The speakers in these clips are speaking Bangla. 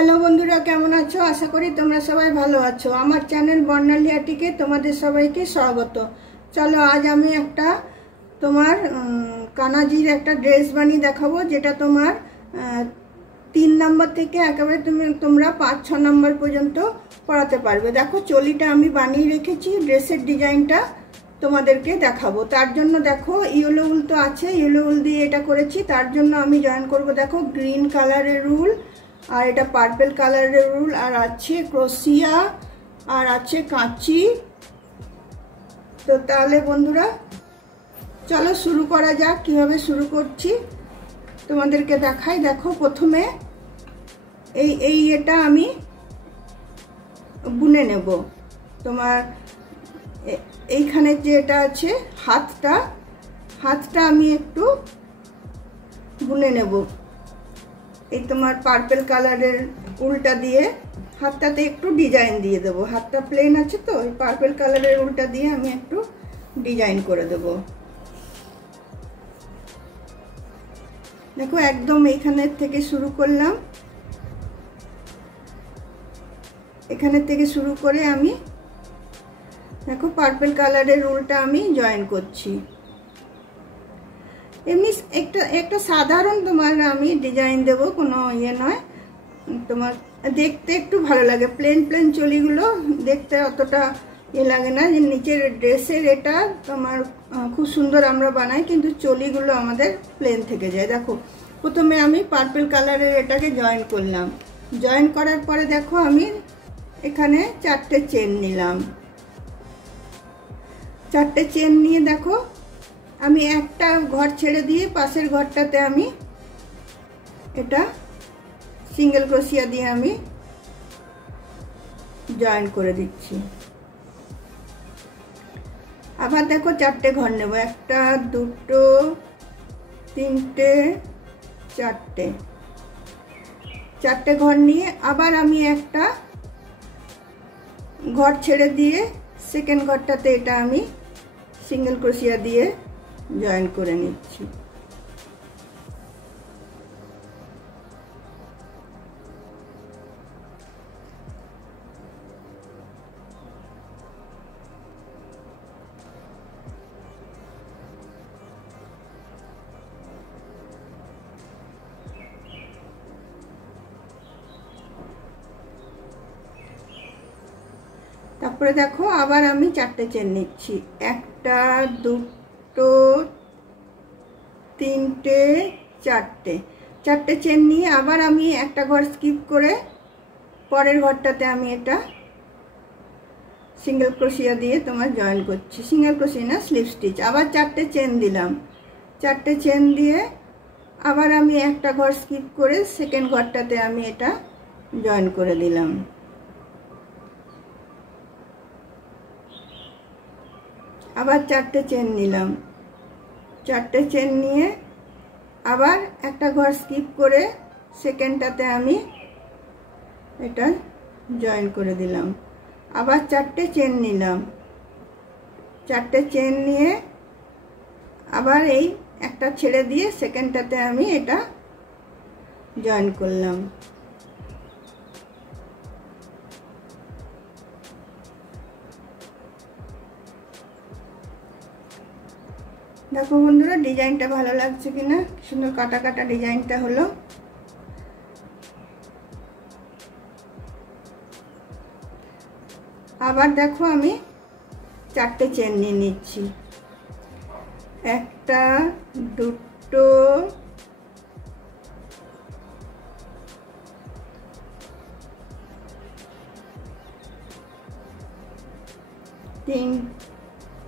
হ্যালো বন্ধুরা, কেমন আছো? আশা করি তোমরা সবাই ভালো আছো। আমার চ্যানেল বর্ণালী আর্টিকে তোমাদের সবাইকে স্বাগত। চলো, আজ আমি একটা তোমার কানাজির একটা ড্রেস বানিয়ে দেখাবো, যেটা তোমার 3 নম্বর থেকে একেবারে তোমরা 5-6 নম্বর পর্যন্ত পড়াতে পারবে। দেখো, চলিটা আমি বানিয়ে রেখেছি, ড্রেসের ডিজাইনটা তোমাদেরকে দেখাবো। তার জন্য দেখো, ইয়েলো উল তো আছে, ইয়েলো উল দিয়ে এটা করেছি। তার জন্য আমি জয়েন করব, দেখো, গ্রিন কালারের উল, আর এটা পার্পল কালারের উল, আর আছে ক্রোশিয়া, আর আছে কাঁচি। তো তাহলে বন্ধুরা, চলো শুরু করা যাক। কিভাবে শুরু করছি তোমাদেরকে দেখাই। দেখো, প্রথমে এটা আমি বুনে নেব। তোমার এইখানে যে এটা আছে হাতটা আমি একটু বুনে নেব। এই তোমার পার্পল কালারের উলটা দিয়ে হাতটাতে একটু ডিজাইন দিয়ে দেবো। হাতটা প্লেন আছে তো, এই পার্পল কালারের উলটা দিয়ে আমি একটু ডিজাইন করে দেব। দেখো, একদম এইখানের থেকে শুরু করলাম, এখানের থেকে শুরু করে আমি দেখো পার্পল কালারের উলটা আমি জয়েন করছি। এমনি একটা সাধারণ তোমার আমি ডিজাইন দেব, কোনো ইয়ে নয়। তোমার দেখতে একটু ভালো লাগে। প্লেন চলিগুলো দেখতে অতটা ইয়ে লাগে না। যে নিচের ড্রেসের এটা তোমার খুব সুন্দর আমরা বানাই, কিন্তু চলিগুলো আমাদের প্লেন থেকে যায়। দেখো, প্রথমে আমি পার্পল কালারের এটাকে জয়েন করলাম। জয়েন করার পরে দেখো, আমি এখানে 4টে চেন নিলাম। 4টে চেন নিয়ে দেখো, আমি একটা ঘর ছেড়ে দিয়ে পাশের ঘরটাতে আমি এটা সিঙ্গেল ক্রোশিয়া দিয়ে আমি জয়েন করে দিচ্ছি। আবার দেখো, 4টে ঘর নেব। 1, 2, 3, 4টে। 4টে ঘর নিয়ে আবার আমি একটা ঘর ছেড়ে দিয়ে সেকেন্ড ঘরটাতে এটা আমি সিঙ্গেল ক্রোশিয়া দিয়ে জয়েন করে নিচ্ছি। তারপরে দেখো, আবার আমি 4টে চেন নিচ্ছি। 1, 2, 3, 4টে। 4টে চেন নিয়ে আবার আমি একটা ঘর স্কিপ করে পরের ঘরটাতে আমি এটা সিঙ্গেল ক্রোশিয়া দিয়ে তোমার জয়েন করছি। সিঙ্গেল ক্রোশিয়া না, স্লিপ স্টিচ। আবার 4টে চেন দিলাম। 4টে চেন দিয়ে আবার আমি একটা ঘর স্কিপ করে সেকেন্ড ঘরটাতে আমি এটা জয়েন করে দিলাম। আবার 4টে চেন নিলাম। 4টে চেন নিয়ে আবার একটা ঘর স্কিপ করে সেকেন্ডটাতে আমি এটা জয়েন করে দিলাম। আবার 4টে চেন নিলাম। 4টে চেন নিয়ে আবার এই একটা ছেড়ে দিয়ে সেকেন্ডটাতে আমি এটা জয়েন করলাম। দেখো বন্ধুরা, ডিজাইনটা ভালো লাগছে কিনা, সুন্দর কাটা কাটা ডিজাইনটা হলো। আবার দেখো, আমি 4টে চেন নিয়ে নিচ্ছি। 1, 2,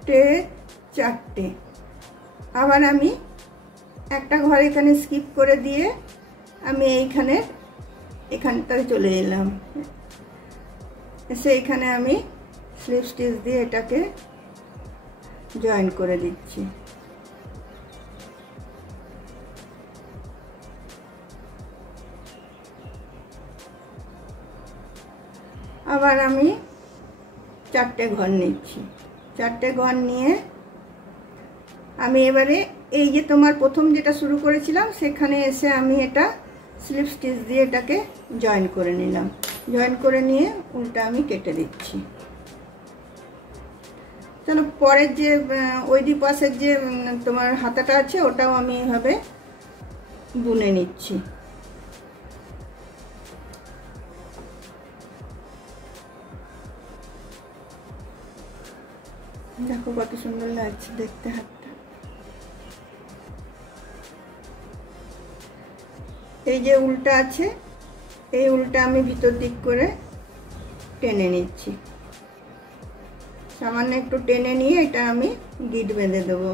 3, 4টে। আবার আমি একটা ঘর এখানে স্কিপ করে দিয়ে আমি এখানটায় চলে এলাম। এসে এখানে আমি স্লিপ স্টিচ দিয়ে এটাকে জয়েন করে দিচ্ছি। আবার আমি 4টে ঘর নিচ্ছি। 4টে ঘর নিয়ে আমি এবারে এই যে তোমার প্রথম যেটা শুরু করেছিলাম সেখানে এসে আমি এটা স্লিপ স্টিচ দিয়ে এটাকে জয়েন করে নিলাম। জয়েন করে নিয়ে উল্টা আমি কেটে দিচ্ছি। চলো পরের যে ওই পাশের যে তোমার হাতাটা আছে ওটাও আমি এভাবে বুনে নিচ্ছি। দেখো কত সুন্দর লাগছে দেখতে হাতটা। এই যে উল্টা আছে এই উল্টা আমি ভিতর দিক করে টেনে নিচ্ছি। সামান্য একটু টেনে নিয়ে এটা আমি গিট বেঁধে দেবো।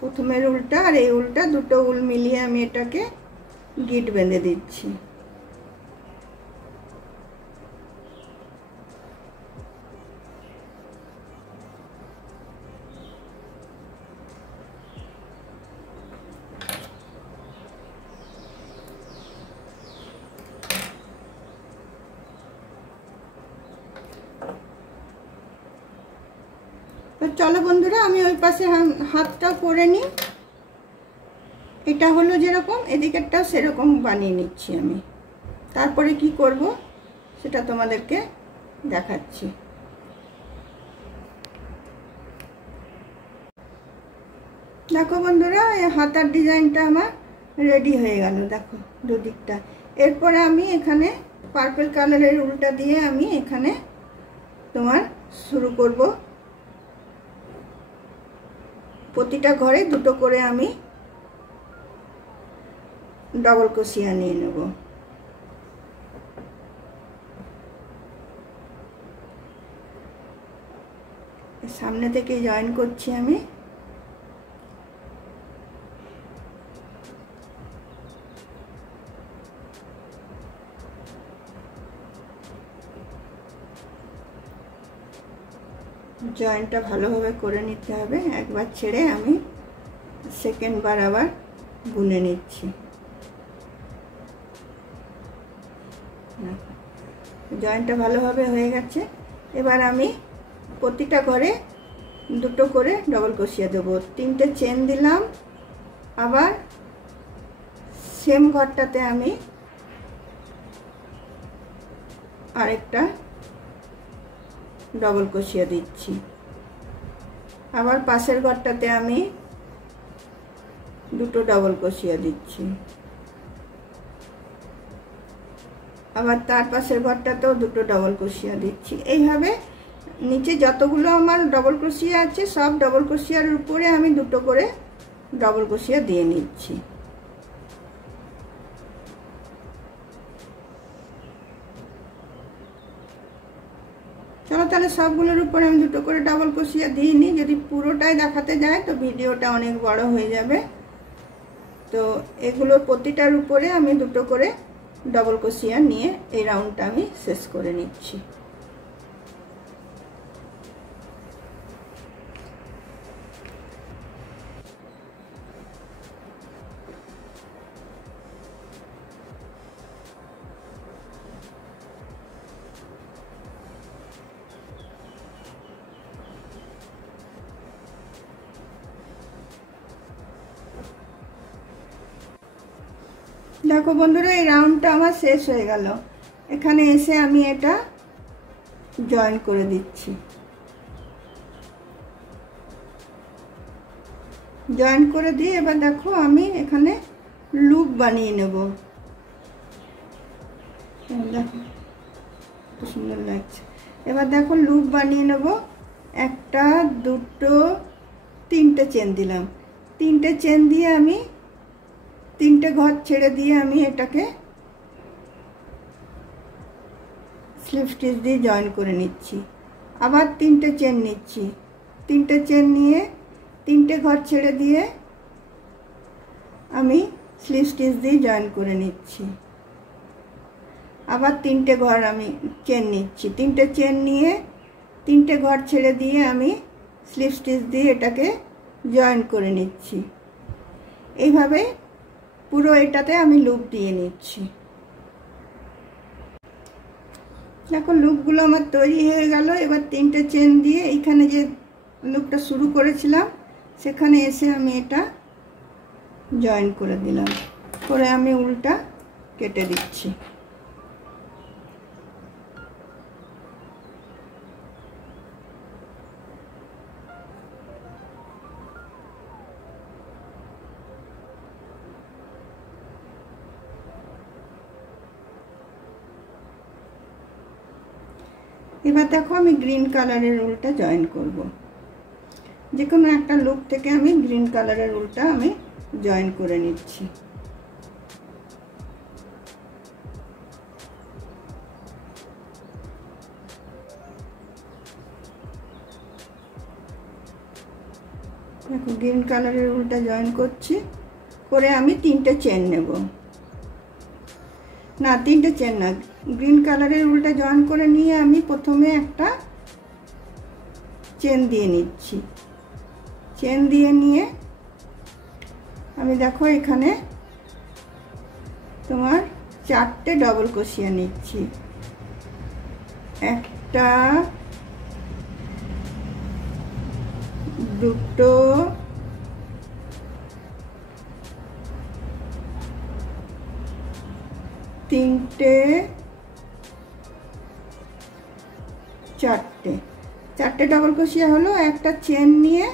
প্রথমের উল্টা আর এই উল্টা দুটো উল মিলিয়ে আমি এটাকে গিট বেঁধে দিচ্ছি। তো চলো বন্ধুরা আমি ওই পাশে হাতটা করে নিই। এটা হলো যেরকম এদিকেরটাও সেরকম বানিয়ে নিচ্ছি আমি। তারপরে কি করব সেটা তোমাদেরকে দেখাচ্ছি। দেখো বন্ধুরা এই হাতার ডিজাইনটা আমার রেডি হয়ে গেল। দেখো দুদিকটা। এরপরে আমি এখানে পার্পল কালারের উলটা দিয়ে আমি এখানে তোমার শুরু করব। প্রতিটা ঘরে দুটো করে আমি ডবল ক্রোশিয়া নিয়ে নেব। সামনে থেকে জয়েন করছি আমি। জয়েন্টটা ভালোভাবে করে নিতে হবে। একবার ছেড়ে আমি সেকেন্ড বার আবার বুনে নিচ্ছি। জয়েন্টটা ভালোভাবে হয়ে গেছে। এবার আমি প্রতিটা ঘরে দুটো করে ডবল ক্রোশিয়া দেবো। 3টে চেন দিলাম। আবার সেম ঘরটাতে আমি আরেকটা ডবল ক্রোশিয়া দিচ্ছি। আবার পাশের ঘরটাতে আমি দুটো ডবল ক্রোশিয়া দিচ্ছি। আবার তার পাশের ঘরটাতেও দুটো ডবল ক্রোশিয়া দিচ্ছি। এইভাবে নিচে যতগুলো আমার ডবল ক্রোশিয়া আছে সব ডবল ক্রোশিয়ার উপরে আমি দুটো করে ডবল ক্রোশিয়া দিয়ে নিচ্ছি। চলো তাহলে সবগুলোর উপরে আমি দুটো করে ডবল ক্রোশিয়া দিয়ে নিই। যদি পুরোটাই দেখাতে যায় তো ভিডিওটা অনেক বড় হয়ে যাবে। তো এগুলোর প্রতিটার উপরে আমি দুটো করে ডবল ক্রোশিয়া নিয়ে এই রাউন্ডটা আমি শেষ করে নিচ্ছি। দেখো বন্ধুরা এই রাউন্ডটা আমার শেষ হয়ে গেল। এখানে এসে আমি এটা জয়েন করে দিচ্ছি। জয়েন করে দিয়ে এবার দেখো আমি এখানে লুপ বানিয়ে নেব। দেখো কত সুন্দর লাগছে। এবার দেখো লুপ বানিয়ে নেব। একটা দুটো তিনটে চেন দিলাম। তিনটে চেন দিয়ে আমি 3টে ঘর ছেড়ে দিয়ে আমি এটাকে স্লিপ স্টিচ দিয়ে জয়েন করে নিচ্ছি। আবার 3টে চেন নিচ্ছি। 3টে চেন নিয়ে 3টে ঘর ছেড়ে দিয়ে আমি স্লিপ স্টিচ দিয়ে জয়েন করে নিচ্ছি। আবার 3টে ঘর আমি চেন নিচ্ছি। 3টে চেন নিয়ে 3টে ঘর ছেড়ে দিয়ে আমি স্লিপ স্টিচ দিয়ে এটাকে জয়েন করে নিচ্ছি। এইভাবে পুরো এটাতে আমি লুপ দিয়ে নিচ্ছি। দেখো লুপগুলো আমার তৈরি হয়ে গেল। এবার 3টে চেন দিয়ে এইখানে যে লুপটা শুরু করেছিলাম সেখানে এসে আমি এটা জয়েন করে দিলাম, করে আমি উল্টা কেটে দিচ্ছি। এবার দেখো আমি গ্রিন কালারের উলটা জয়েন করব। যে কোনো একটা লুপ থেকে আমি গ্রিন কালারের উলটা আমি জয়েন করে নিচ্ছি। দেখো গ্রিন কালারের উলটা জয়েন করছি, করে আমি 3টে চেন নেব। না 3টে চেন না, গ্রিন কালারের উলটা জয়েন করে নিয়ে আমি প্রথমে একটা চেন দিয়ে নিচ্ছি। চেন দিয়ে নিয়ে আমি দেখো এখানে তোমার 4টে ডবল ক্রোশিয়া নিচ্ছি। একটা, দুটো, তিনটে, চারটে ডবল ক্রোশিয়া হলো। একটা চেন নিয়ে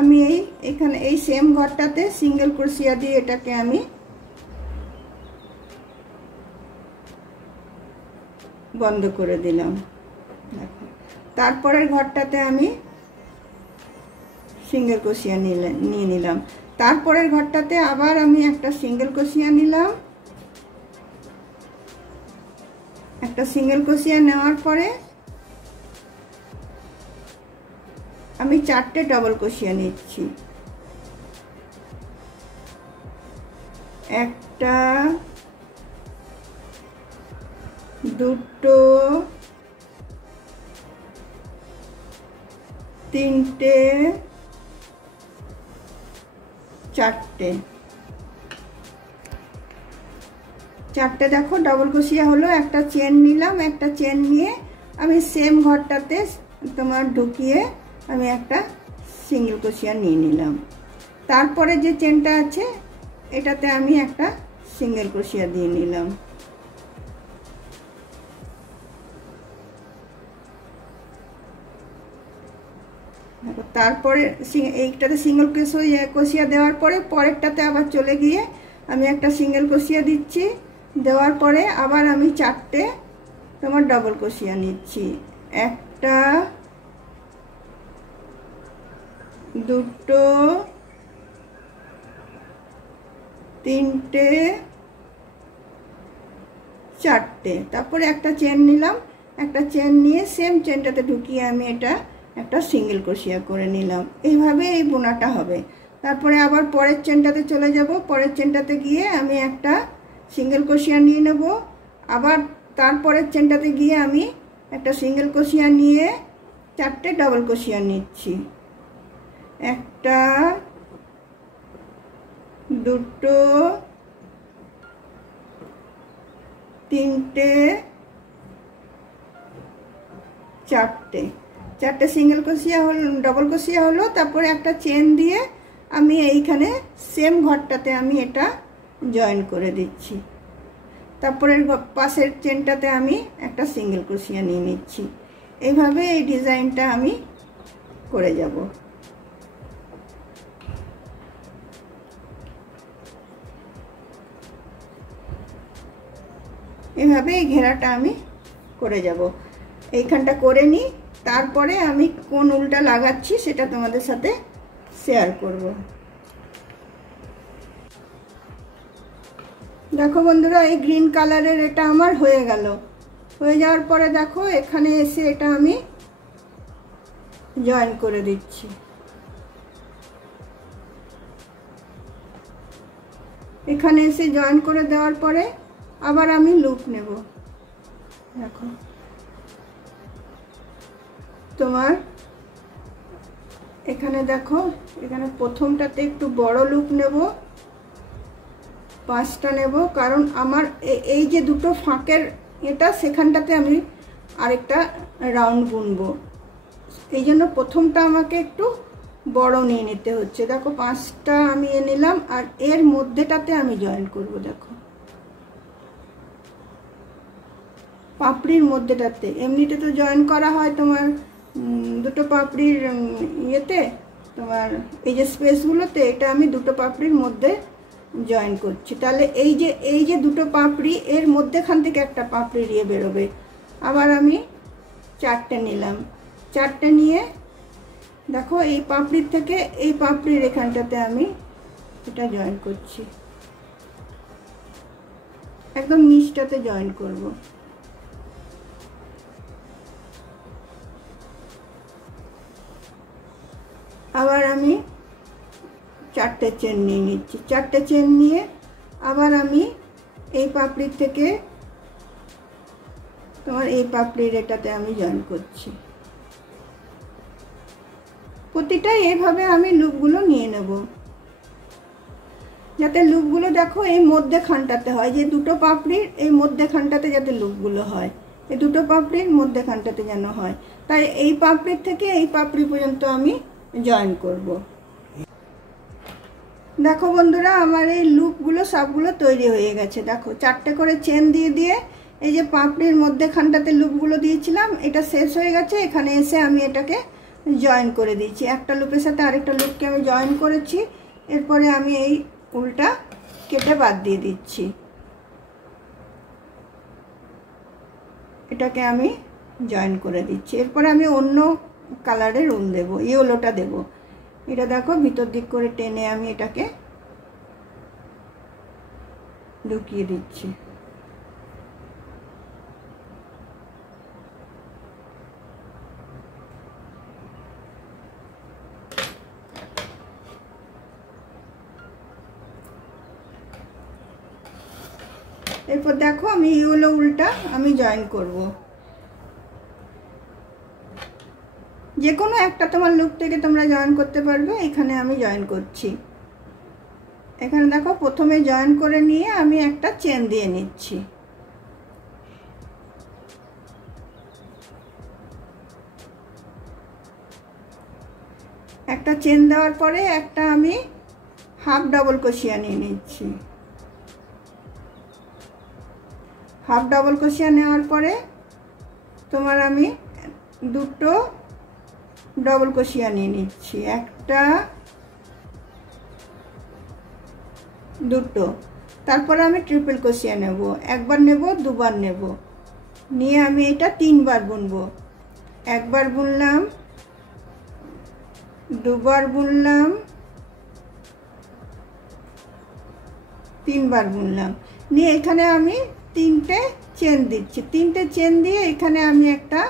আমি এখানে এই সেম ঘরটাতে সিঙ্গেল ক্রোশিয়া দিয়ে এটাকে আমি বন্ধ করে দিলাম। দেখো তারপরের ঘরটাতে আমি সিঙ্গেল ক্রোশিয়া নিয়ে নিলাম। তারপরের ঘরটাতে আবার আমি একটা সিঙ্গেল ক্রোশিয়া নিলাম। একটা সিঙ্গেল ক্রোশিয়া নেওয়ার পরে আমি 4টে ডবল ক্রোশিয়া নিচ্ছি। একটা, দুটো, তিনটে, 4টে। 4টে দেখো ডবল ক্রোশিয়া হলো। একটা চেন নিলাম, একটা চেন নিয়ে আমি সেম ঘরটাতে তোমার ঢুকিয়ে আমি একটা সিঙ্গেল ক্রোশিয়া নিয়ে নিলাম। তারপরে যে চেনটা আছে এটাতে আমি একটা সিঙ্গেল ক্রোশিয়া দিয়ে নিলাম। তারপরে এইটাতে সিঙ্গেল ক্রোশিয়া দেওয়ার পরে পরেরটাতে আবার চলে গিয়ে আমি একটা সিঙ্গেল ক্রোশিয়া দিচ্ছি। দেওয়ার পরে আবার আমি 4টে তোমার ডবল ক্রোশিয়া নিচ্ছি। একটা, দুটো, তিনটে, 4টে। তারপরে একটা চেন নিলাম, একটা চেন নিয়ে সেম চেনটাতে ঢুকিয়ে আমি এটা একটা সিঙ্গেল ক্রোশিয়া করে নিলাম। এইভাবে এই বোনাটা হবে। তারপরে আবার পরের চেনটাতে চলে যাব। পরের চেনটাতে গিয়ে আমি একটা সিঙ্গেল ক্রোশিয়া নিয়ে নেব। আবার তারপরের চেনটাতে গিয়ে আমি একটা সিঙ্গেল ক্রোশিয়া নিয়ে 4টে ডবল ক্রোশিয়া নিচ্ছি। একটা, দুটো, তিনটে, 4টে সিঙ্গেল ক্রোশিয়া হলো, ডবল ক্রোশিয়া হলো। তারপরে একটা চেন দিয়ে আমি এইখানে সেম ঘরটাতে আমি এটা জয়েন করে দিচ্ছি। তারপরে পাশের চেনটাতে আমি একটা সিঙ্গেল ক্রোশিয়া নিয়ে নিচ্ছি। এইভাবে এই ডিজাইনটা আমি করে যাব। এভাবে এই ঘেরাটা আমি করে যাব। এইখানটা করে নিই, তারপরে আমি কোন উলটা লাগাচ্ছি সেটা তোমাদের সাথে শেয়ার করব। দেখো বন্ধুরা, এই গ্রিন কালারের এটা আমার হয়ে গেল। হয়ে যাওয়ার পরে দেখো এখানে এসে এটা আমি জয়েন করে দিচ্ছি। এখানে এসে জয়েন করে দেওয়ার পরে আবার আমি লুপ নেব। দেখো তোমার এখানে দেখো, এখানে প্রথমটাতে একটু বড় লুপ নেব, 5টা নেব, কারণ আমার এই যে দুটো ফাঁকের এটা সেখানটাতে আমি আরেকটা রাউন্ড বুনবো, এই জন্য প্রথমটা আমাকে একটু বড় নিয়ে নিতে হচ্ছে। দেখো 5টা আমি নিলাম, আর এর মধ্যেটাতে আমি জয়েন করব। দেখো পাপড়ির মধ্যেটাতে, এমনিতে তো জয়েন করা হয় তোমার দুটো পাপড়ির ইয়েতে, তোমার এই যে স্পেসগুলোতে, এটা আমি দুটো পাপড়ির মধ্যে জয়েন করছি। তাহলে এই যে দুটো পাপড়ি, এর মধ্যেখান থেকে একটা পাপড়ি ইয়ে বেরোবে। আবার আমি 4টে নিলাম, 4টে নিয়ে দেখো এই পাপড়ির থেকে এই পাপড়ির এখানটাতে আমি এটা জয়েন করছি, একদম নিচটাতে জয়েন করব। আবার আমি 4টে চেন নিয়ে নিচ্ছি, 4টে চেন নিয়ে আবার আমি এই পাপড়ির থেকে তোমার এই পাপড়ির এটাতে আমি জয়েন করছি। প্রতিটা এইভাবে আমি লুপগুলো নিয়ে নেব, যাতে লুপগুলো দেখো এই মধ্যেখানটাতে হয়, যে দুটো পাপড়ির এই মধ্যেখানটাতে যাতে লুপগুলো হয়, এই দুটো পাপড়ির মধ্যেখানটাতে যেন হয়। তাই এই পাপড়ির থেকে এই পাপড়ি পর্যন্ত আমি জয়েন করব। দেখো বন্ধুরা, আমার এই লুপগুলো সবগুলো তৈরি হয়ে গেছে। দেখো 4টে করে চেন দিয়ে দিয়ে এই যে পাপড়ির মধ্যেখানটাতে লুপগুলো দিয়েছিলাম, এটা শেষ হয়ে গেছে। এখানে এসে আমি এটাকে জয়েন করে দিয়েছি, একটা লুপের সাথে আরেকটা লুপকে আমি জয়েন করেছি। এরপরে আমি এই উলটা কেটে বাদ দিয়ে দিচ্ছি, এটাকে আমি জয়েন করে দিচ্ছি। এরপরে আমি অন্য কালারের উল দেবো, ইয়েলোটা দেব। এটা দেখো ভিতর দিক করে টেনে আমি এটাকে ঢুকিয়ে দিচ্ছি। এরপর দেখো আমি ইয়েলো উলটা আমি জয়েন করব। যে কোনো একটা তোমার লুপ থেকে তোমরা জয়েন করতে পারবে। এখানে আমি জয়েন করছি। এখানে দেখো প্রথমে জয়েন করে নিয়ে আমি একটা চেন দিয়ে নিচ্ছি। একটা চেন দেওয়ার পরে একটা আমি হাফ ডাবল ক্রোশিয়া নিয়ে নিচ্ছি। হাফ ডাবল ক্রোশিয়া নেওয়ার পরে তোমার আমি দুটো ডবল ক্রোশিয়া নিয়ে নিচ্ছি, একটা দুটো। তারপরে আমি ট্রিপল ক্রোশিয়া নেব, একবার নেব দুবার নেব, নিয়ে আমি এটা 3বার বুনবো। একবার বুনলাম, দুবার বুনলাম, 3বার বুনলাম, নিয়ে এখানে আমি 3টে চেন দিচ্ছি। 3টে চেন দিয়ে এখানে আমি একটা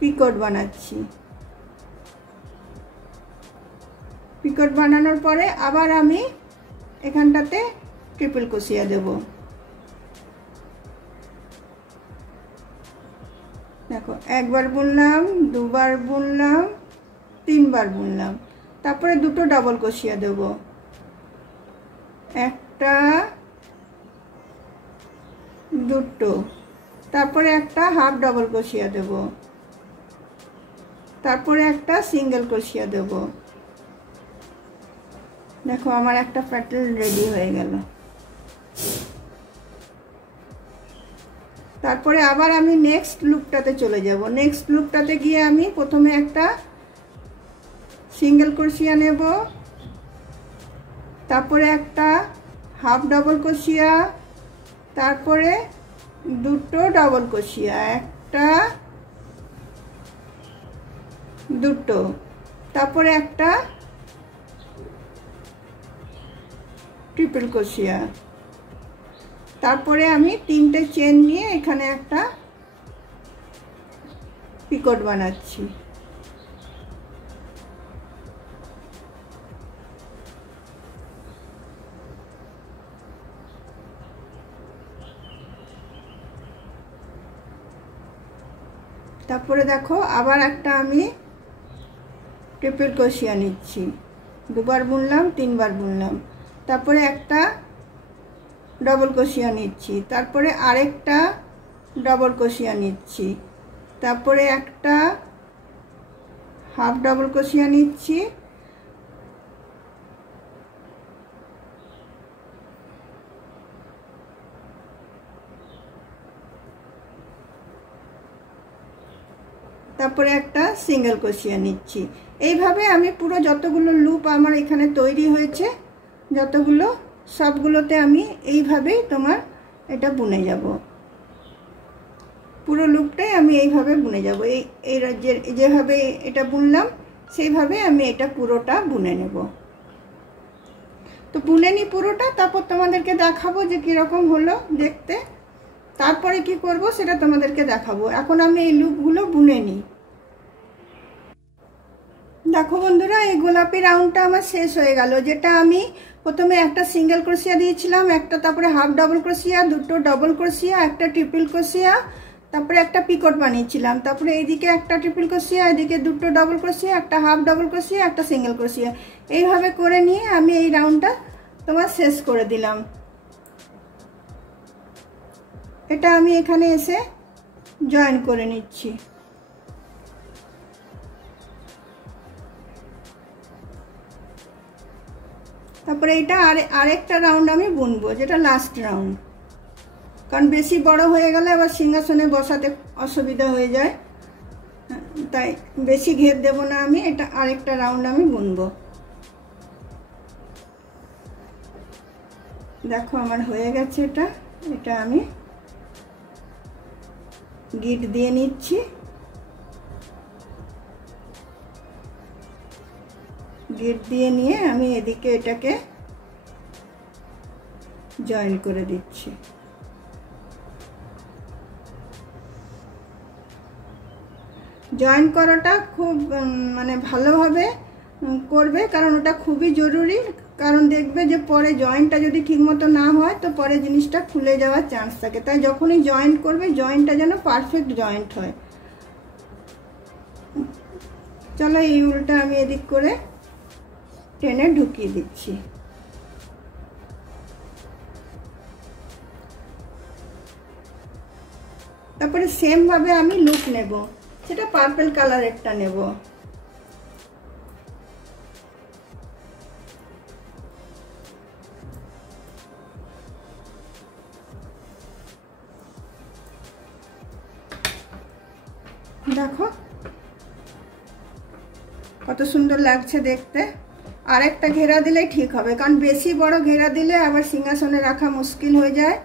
পিকট বানাচ্ছি। পিকট বানানোর পরে আবার আমি এখানটাতে ট্রিপল ক্রোশিয়া দেব। দেখো একবার বুনলাম, দুবার বুনলাম, 3বার বুনলাম, তারপরে দুটো ডাবল ক্রোশিয়া দেব, একটা দুটো, তারপরে একটা হাফ ডাবল ক্রোশিয়া দেব, তারপরে একটা সিঙ্গেল ক্রোশিয়া দেব। দেখো আমার একটা প্যাটার্ন রেডি হয়ে গেল। তারপরে আবার আমি নেক্সট লুপটাতে চলে যাব। নেক্সট লুপটাতে গিয়ে আমি প্রথমে একটা সিঙ্গেল ক্রোশিয়া নেব, তারপরে একটা হাফ ডাবল ক্রোশিয়া, তারপরে দুটো ডাবল ক্রোশিয়া, একটা দুটো, তারপরে একটা ট্রিপল ক্রোশিয়া, তারপরে আমি 3টে চেন নিয়ে এখানে একটা পিকট বানাচ্ছি। তারপরে দেখো আবার একটা আমি ট্রিপল ক্রোশিয়া নিচ্ছি, দুবার বুনলাম, 3বার বুনলাম, তারপরে একটা ডবল ক্রোশিয়া নিচ্ছি, তারপরে আরেকটা ডবল ক্রোশিয়া নিচ্ছি, তারপরে একটা হাফ ডবল ক্রোশিয়া নিচ্ছি, তারপরে একটা সিঙ্গেল ক্রোশিয়া নিচ্ছি। এইভাবে আমি পুরো যতগুলো লুপ আমার এখানে তৈরি হয়েছে যতগুলো সবগুলোতে আমি এইভাবেই তোমার এটা বুনে যাব। পুরো লুপটাই আমি এইভাবে বুনে যাব। এই যেভাবে এটা বুনলাম সেইভাবে আমি এটা পুরোটা বুনে নেব। তো বুনে নি পুরোটা, তারপর তোমাদেরকে দেখাবো যে কীরকম হলো দেখতে। তারপরে কি করব সেটা তোমাদেরকে দেখাবো। এখন আমি এই লুপগুলো বুনে নিই। দেখো বন্ধুরা, এই গোলাপি রাউন্ডটা আমার শেষ হয়ে গেল। যেটা আমি প্রথমে একটা সিঙ্গেল ক্রোশিয়া দিয়েছিলাম, একটা তারপরে হাফ ডবল ক্রোশিয়া, দুটো ডবল ক্রোশিয়া, একটা ট্রিপল ক্রোশিয়া, তারপরে একটা পিকট বানিয়েছিলাম, তারপরে এইদিকে একটা ট্রিপল ক্রোশিয়া, এদিকে দুটো ডবল ক্রোশিয়া, একটা হাফ ডবল ক্রোশিয়া, একটা সিঙ্গেল ক্রোশিয়া, এইভাবে করে নিয়ে আমি এই রাউন্ডটা তোমার শেষ করে দিলাম। এটা আমি এখানে এসে জয়েন করে নিচ্ছি। তারপরে এটা আরেকটা রাউন্ড আমি বুনবো, যেটা লাস্ট রাউন্ড, কারণ বেশি বড় হয়ে গেলে আবার সিংহাসনে বসাতে অসুবিধা হয়ে যায়, তাই বেশি ঘের দেব না আমি। এটা আরেকটা রাউন্ড আমি বুনবো। দেখো আমার হয়ে গেছে এটা। এটা আমি গিট দিয়ে নিচ্ছি। গিট দিয়ে নিয়ে আমি এদিকে এটাকে জয়েন করে দিচ্ছি। জয়েন করাটা খুব মানে ভালোভাবে করবে, কারণ ওটা খুবই জরুরি। কারণ দেখবে যে পরে জয়েন্টটা যদি ঠিকমতো না হয় তো পরে জিনিসটা খুলে যাওয়ার চান্স থাকে। তাই যখনই জয়েন্ট করবে জয়েন্টটা যেন পারফেক্ট জয়েন্ট হয়। চলো এই উলটা আমি এদিক করে টেনে ঢুকিয়ে দিচ্ছি। তারপরে সেম ভাবে আমি লুপ নেব, সেটা পার্পল কালারেরটা নেব। দেখো কত সুন্দর লাগছে দেখতে। আর একটা ঘেরা দিলে ঠিক হবে, কারণ বেশি বড় ঘেরা দিলে আবার সিংহাসনে রাখা মুশকিল হয়ে যায়।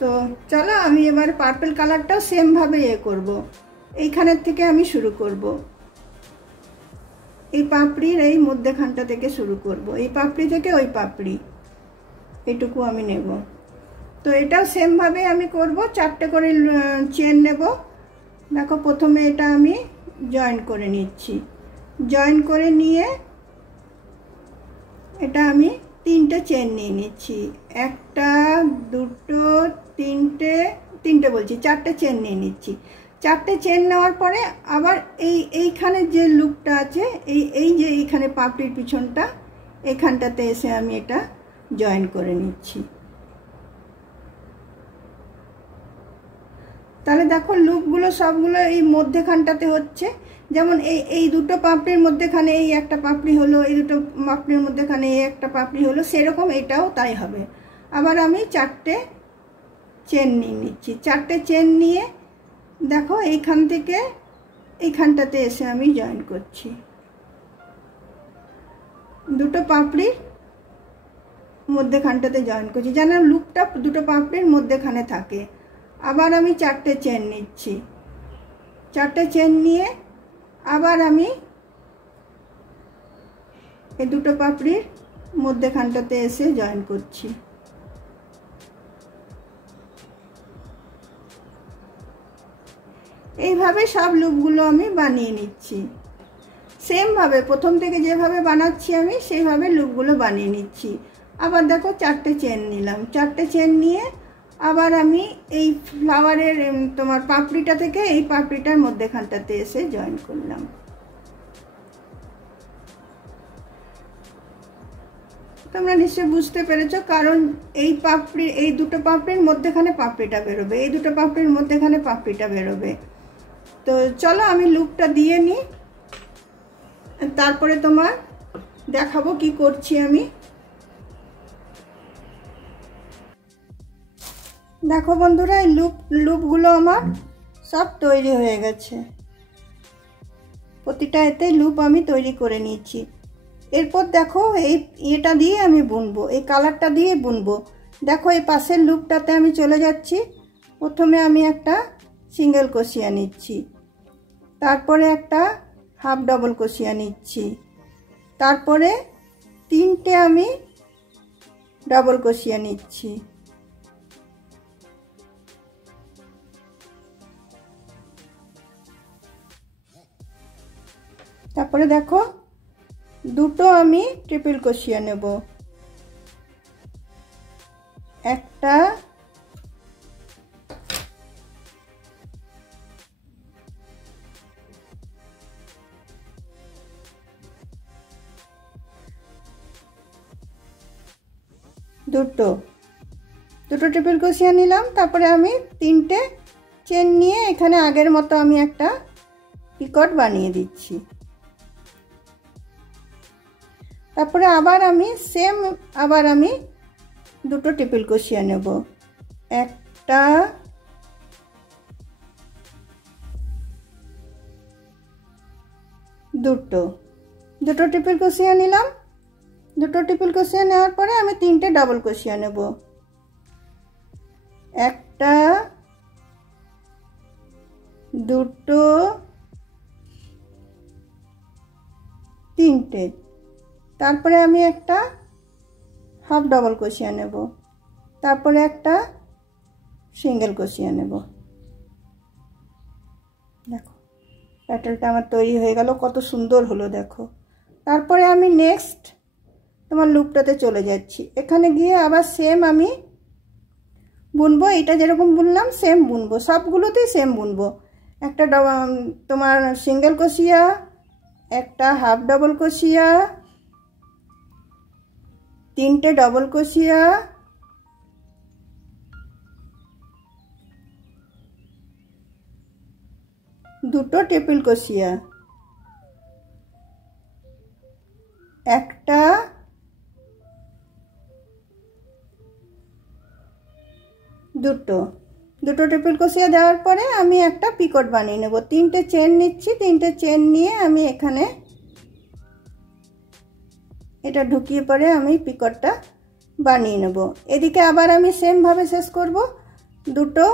তো চলো আমি এবার পার্পল কালারটাও সেম ভাবে করব। এইখানের থেকে আমি শুরু করব, এই পাপড়ির এই মধ্যখানটা থেকে শুরু করব। এই পাপড়ি থেকে ওই পাপড়ি এটুকু আমি নেব। তো এটাও সেম ভাবে আমি করব। 4টে করে চেন নেব। দেখো প্রথমে এটা আমি জয়েন করে নিচ্ছি। জয়েন করে নিয়ে এটা আমি 3টে চেন নিয়ে নিচ্ছি। একটা, দুটো, তিনটে বলছি, 4টে চেন নিয়ে নিচ্ছি। 4টে চেন নেওয়ার পরে আবার এইখানে যে লুপটা আছে, এই যে এইখানে পাপড়ির পিছনটা, এখানটাতে এসে আমি এটা জয়েন করে নিচ্ছি। তাহলে দেখো লুপগুলো সবগুলো এই মধ্যখানটাতে হচ্ছে। যেমন এই দুটো পাপড়ির মধ্যেখানে এই একটা পাপড়ি হলো, এই দুটো পাপড়ির মধ্যেখানে এই একটা পাপড়ি হলো, সেরকম এটাও তাই হবে। আবার আমি 4টে চেন নিয়ে নিচ্ছি। 4টে চেন নিয়ে দেখো এইখান থেকে এইখানটাতে এসে আমি জয়েন করছি। দুটো পাপড়ির মধ্যখানটাতে জয়েন করছি, যেন লুপটা দুটো পাপড়ির মধ্যখানে থাকে। আবার আমি 4টে চেন নিচ্ছি। 4টে চেন নিয়ে আবার আমি এই দুটো পাপড়ির মধ্যখানটাতে এসে জয়েন করছি। এইভাবে সব লুপগুলো আমি বানিয়ে নিচ্ছি। সেম ভাবে প্রথম থেকে যেভাবে বানাচ্ছি আমি সেইভাবে লুপগুলো বানিয়ে নিচ্ছি। আবার দেখো 4টে চেন নিলাম। 4টে চেন নিয়ে আবার আমি এই ফ্লাওয়ারের তোমার পাপড়িটা থেকে এই পাপড়িটার মধ্যখানটাতে এসে জয়েন করলাম। তোমরা নিশ্চয়ই বুঝতে পেরেছো, কারণ এই পাপড়ি, এই দুটো পাপড়ির মধ্যেখানে পাপড়িটা বেরোবে, এই দুটো পাপড়ির মধ্যেখানে পাপড়িটা বেরোবে। তো চলো আমি লুপটা দিয়ে নিই, তারপরে তোমার দেখাবো কি করছি আমি। দেখো বন্ধুরা, এই লুপগুলো আমার সব তৈরি হয়ে গেছে। প্রতিটা এতে লুপ আমি তৈরি করে নিয়েছি। এরপর দেখো এই এটা দিয়ে আমি বুনবো, এই কালারটা দিয়ে বুনবো। দেখো এই পাশের লুপটাতে আমি চলে যাচ্ছি। প্রথমে আমি একটা সিঙ্গেল ক্রোশিয়া নিচ্ছি, তারপরে একটা হাফ ডাবল ক্রোশিয়া নিচ্ছি, তারপরে তিনটে আমি ডাবল ক্রোশিয়া নিচ্ছি, তারপরে দেখো দুটো আমি ট্রিপল ক্রোশিয়া নেব, একটা দুটো ট্রিপল ক্রোশিয়া নিলাম, তারপরে আমি তিনটে চেন নিয়ে এখানে আগের মতো আমি একটা পিকট বানিয়ে দিচ্ছি। তারপরে আবার আমি দুটো ট্রিপল ক্রোশিয়া নেব, একটা দুটো ট্রিপল ক্রোশিয়া নিলাম। দুটো ট্রিপল ক্রোশিয়া নেওয়ার পরে আমি তিনটে ডাবল ক্রোশিয়া নেব, একটা দুটো তিনটে, তারপরে আমি একটা হাফ ডাবল ক্রোশিয়া নেব, তারপরে একটা সিঙ্গেল ক্রোশিয়া নেব। দেখো প্যাটার্নটা আমার তৈরি হয়ে গেল, কত সুন্দর হলো দেখো। তারপরে আমি নেক্সট তোমার লুপটাতে চলে যাচ্ছি। এখানে গিয়ে আবার সেম আমি বুনবো, এটা যেরকম বুনলাম সেম বুনবো, সবগুলোতেই সেম বুনবো। একটা তোমার সিঙ্গেল ক্রোশিয়া, একটা হাফ ডাবল ক্রোশিয়া, তিনটে ডাবল ক্রোশিয়া, দুটো ট্রিপল ক্রোশিয়া, একটা দুটো ট্রিপল ক্রোশিয়া দেওয়ার পরে আমি একটা পিকট বানিয়ে নেব। তিনটে চেন নিচ্ছি, তিনটে চেন নিয়ে আমি এখানে এটা ঢুকিয়ে পরে আমি পিকটটা বানিয়ে নেব। এদিকে আবার আমি সেম ভাবে শেষ করব। দুটো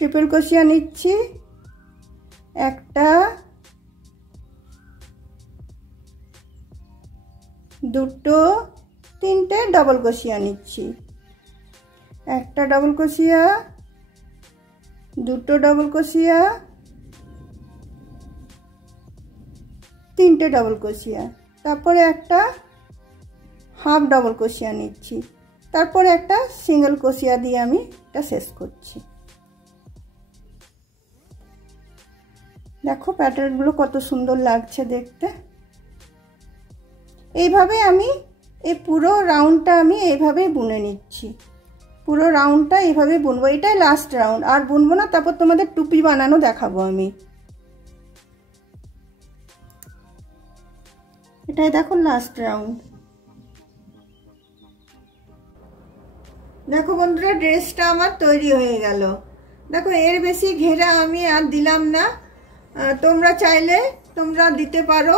ট্রিপল ক্রোশিয়া নিচ্ছি, একটা দুটো তিনটে ডাবল ক্রোশিয়া নিচ্ছি, একটা ডাবল ক্রোশিয়া, দুটো ডাবল ক্রোশিয়া, তিনটে ডাবল ক্রোশিয়া, তারপরে একটা হাফ ডাবল ক্রোশিয়া নিচ্ছি, তারপরে একটা সিঙ্গেল ক্রোশিয়া দিয়ে আমি এটা শেষ করছি। দেখো প্যাটার্নগুলো কত সুন্দর লাগছে দেখতে। এইভাবে আমি এই পুরো রাউন্ডটা আমি এইভাবেই বুনে নিচ্ছি, পুরো রাউন্ডটা এইভাবে বুনবো। এটাই লাস্ট রাউন্ড, আর বুনবো না। তারপর তোমাদের টুপি বানানো দেখাবো আমি। এটাই দেখো লাস্ট রাউন্ড। দেখো বন্ধুরা, ড্রেসটা আমার তৈরি হয়ে গেল। দেখো এর বেশি ঘেরা আমি আর দিলাম না, তোমরা চাইলে তোমরা দিতে পারো।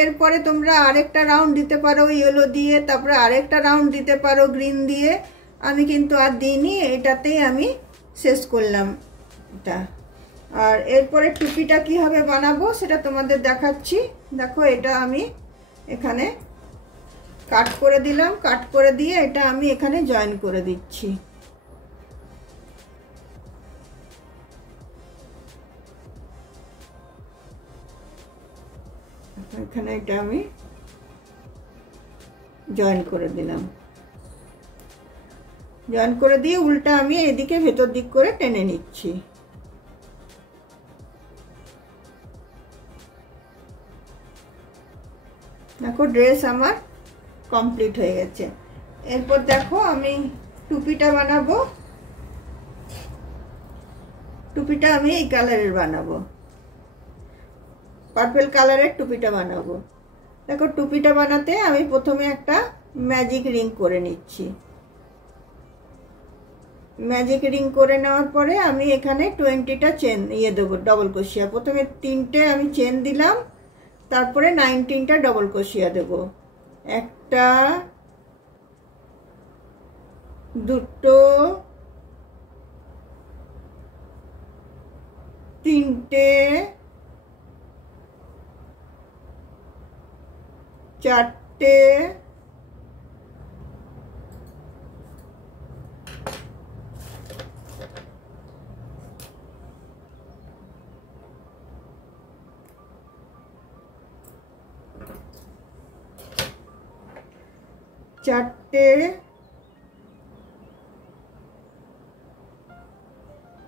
এরপরে তোমরা আরেকটা রাউন্ড দিতে পারো ইয়েলো দিয়ে, তারপরে আরেকটা রাউন্ড দিতে পারো গ্রিন দিয়ে। আমি কিন্তু আর দিইনি, এটাতেই আমি শেষ করলাম এটা। আর এরপরে টুপিটা কিভাবে বানাবো সেটা তোমাদের দেখাচ্ছি। দেখো এটা আমি এখানে কাট করে দিলাম, কাট করে দিয়ে এটা আমি এখানে জয়েন করে দিচ্ছি। এখানে এটা আমি জয়েন করে দিলাম, জয়েন করে দিয়ে উল্টা আমি এদিকে ভেতর দিক করে টেনে নিচ্ছি। দেখো ড্রেস আমার কমপ্লিট হয়ে গেছে। এরপর দেখো আমি টুপিটা বানাবো। টুপিটা আমি এই কালারের বানাবো, পার্পল কালারের টুপিটা বানাবো। দেখো টুপিটা বানাতে আমি প্রথমে একটা ম্যাজিক রিং করে নিচ্ছি। ম্যাজিক রিং করে নেওয়ার পরে আমি এখানে 20টা চেন দেবো ডবল ক্রোশিয়া। প্রথমে 3টে আমি চেন দিলাম, তারপরে 19টা ডবল ক্রোশিয়া দেব। 1টা 2টো 3টে 4টে 4টে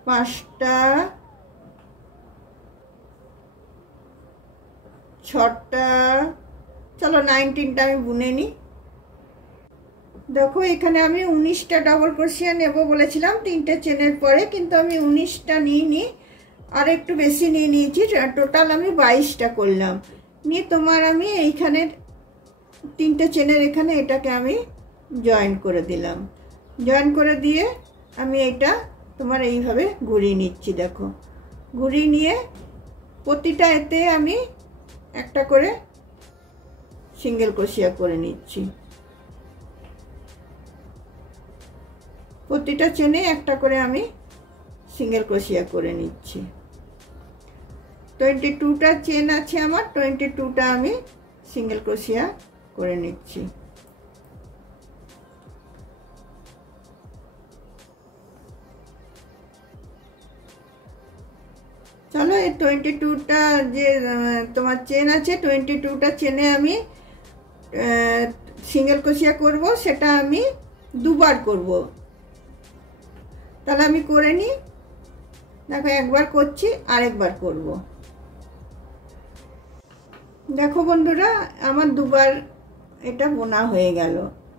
5টা 6টা, চলো 19টা আমি বুনে নিই। দেখো এখানে আমি 19টা ডবল ক্রোশিয়া নেব বলেছিলাম 3টে চেনের পরে, কিন্তু আমি 19টা নিইনি, আর একটু বেশি নিয়ে নিয়েছি। টোটাল আমি 22টা করলাম। নিয়ে তোমার আমি এইখানে 3টে চেনের এখানে এটাকে আমি জয়েন করে দিলাম। জয়েন করে দিয়ে আমি এটা তোমার এইভাবে ঘুরিয়ে নিচ্ছি। দেখো ঘুরিয়ে নিয়ে প্রতিটা এতে আমি একটা করে সিঙ্গেল ক্রোশিয়া করে নিচ্ছি। প্রতিটা চেনে একটা করে আমি সিঙ্গেল ক্রোশিয়া করে নিচ্ছি। 22টা চেন আছে আমার, 22টা আমি সিঙ্গেল ক্রোশিয়া করে নিচ্ছি। চলো এই 22টা যে তোমার চেন আছে, 22টা চেনে আমি সিঙ্গেল ক্রোশিয়া করব, সেটা আমি দুবার করব। তাহলে আমি করে নিই। দেখো একবার করছি, আরেকবার করব। দেখো বন্ধুরা আমার দুবার এটা বোনা হয়ে গেল।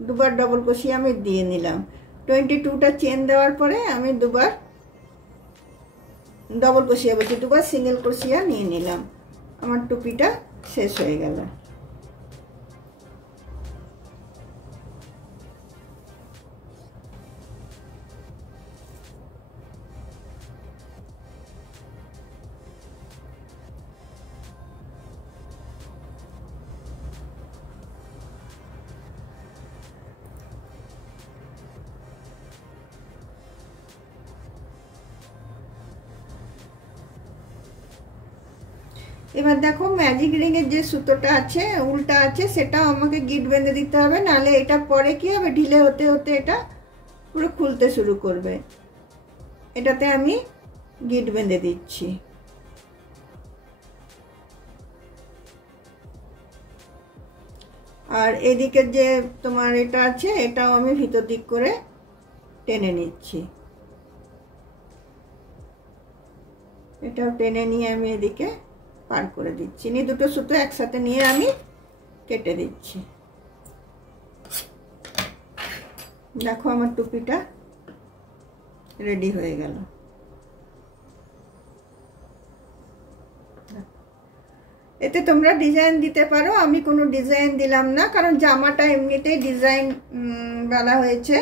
দুবার ডবল ক্রোশিয়া আমি দিয়ে নিলাম। 22টা চেন দেওয়ার পরে আমি দুবার ডবল ক্রোশিয়া বলছি, দুবার সিঙ্গেল ক্রোশিয়া নিয়ে নিলাম। আমার টুপিটা শেষ হয়ে গেল। এবার দেখো ম্যাজিক রিং এর যে সুতোটা আছে উল্টা আছে, সেটাও আমাকে গিট বেঁধে দিতে হবে, নাহলে এটা পরে কি হবে, ঢিলে হতে হতে এটা পুরো খুলতে শুরু করবে। এটাতে আমি গিট বেঁধে দিচ্ছি। আর এদিকে যে তোমার এটা আছে, এটাও আমি ভিতর দিক করে টেনে নিচ্ছি। এটাও টেনে নিয়ে আমি এদিকে পার করে দিচ্ছি। নিয়ে দুটো সুতো একসাথে নিয়ে আমি কেটে দিচ্ছি। দেখো আমার টুপিটা রেডি হয়ে গেল। এতে তোমরা ডিজাইন দিতে পারো, আমি কোনো ডিজাইন দিলাম না, কারণ জামাটা এমনিতেই ডিজাইন বানা হয়েছে,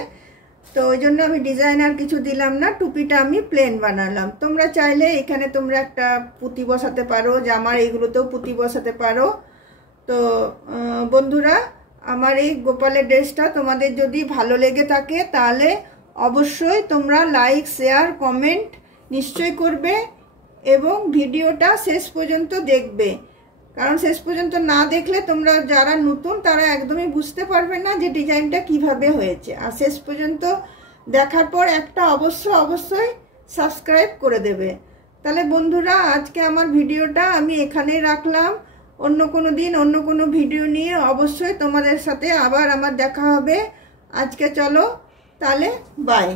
তো ওই জন্য আমি ডিজাইন আর কিছু দিলাম না। টুপিটা আমি প্লেন বানালাম। তোমরা চাইলে এখানে তোমরা একটা পুঁতি বসাতে পারো, জামার এইগুলোতেও পুঁতি বসাতে পারো। তো বন্ধুরা আমার এই গোপালের ড্রেসটা তোমাদের যদি ভালো লেগে থাকে তাহলে অবশ্যই তোমরা লাইক শেয়ার কমেন্ট নিশ্চয়ই করবে, এবং ভিডিওটা শেষ পর্যন্ত দেখবে, কারণ শেষ পর্যন্ত না দেখলে তোমরা যারা নতুন তারা একদমই বুঝতে পারবে না যে ডিজাইনটা কিভাবে হয়েছে। আর শেষ পর্যন্ত দেখার পর একটা অবশ্যই সাবস্ক্রাইব করে দেবে। তাহলে বন্ধুরা আজকে আমার ভিডিওটা আমি এখানেই রাখলাম। অন্য কোনো দিন অন্য কোনো ভিডিও নিয়ে অবশ্যই তোমাদের সাথে আবার আমার দেখা হবে। আজকে চলো তাহলে বাই।